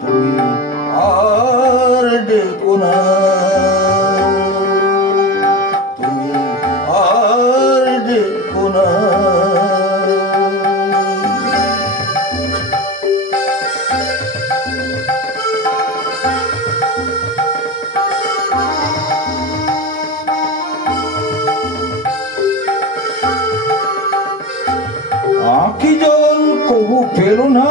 তুমি আর ডেকো না, তুমি আর ডেকো না। আঁখি জল কবু পেল না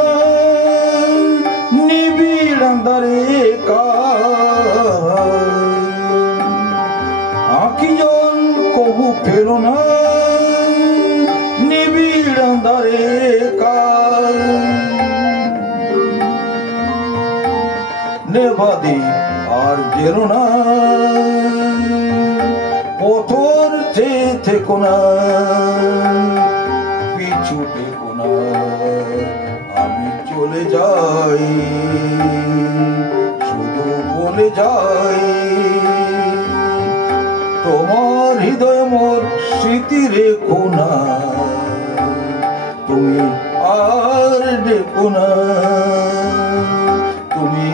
নিবিড় আন্ধারে কার, আঁখি জল কবু পেল না নিবিড় আন্ধারে কার। নেভাদি আর গেল না পথর চেয়ে থেকো না, পিছু টেকো না, আমি চলে যাই, শুধু বলে যাই তোমার হৃদয় মোর স্মৃতি রেখো না, তুমি আর ডেকো না, তুমি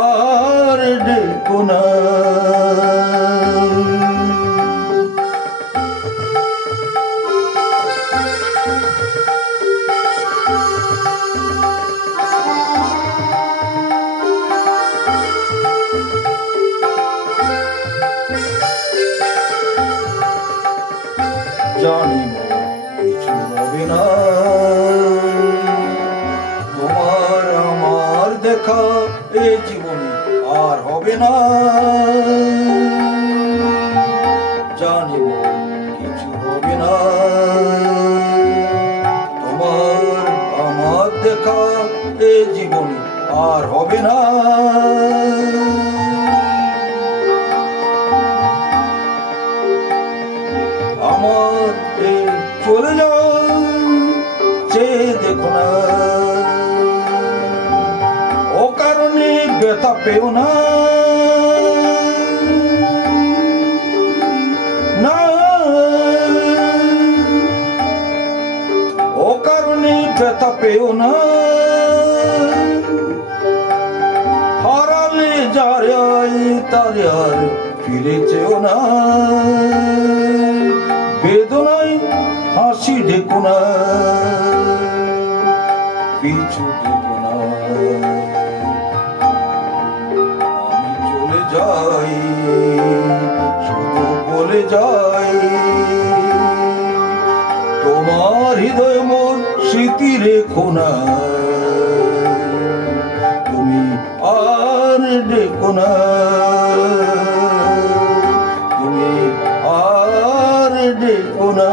আর ডেকো না। জানি কিছু হবে না তোমার আমার দেখা এ জীবনে আর হবে না, জানি কিছু হবে না তোমার আমার দেখা এ জীবনে আর হবে না। আমার চলে যাও চেয়ে দেখো না, ও কারণে ব্যথা পেও না, না ও কারণে ব্যথা পেও না, হারালে যারে তারে আর ফিরে চেও না, বেদনায় হাসি ডেকো না, পিছু ডেকো না, আমি চলে যাই, শুধু বলে যাই তোমার হৃদয় মোর স্মৃতি রেখো না, তুমি আর ডেকো না, তুমি আর ডেকো না।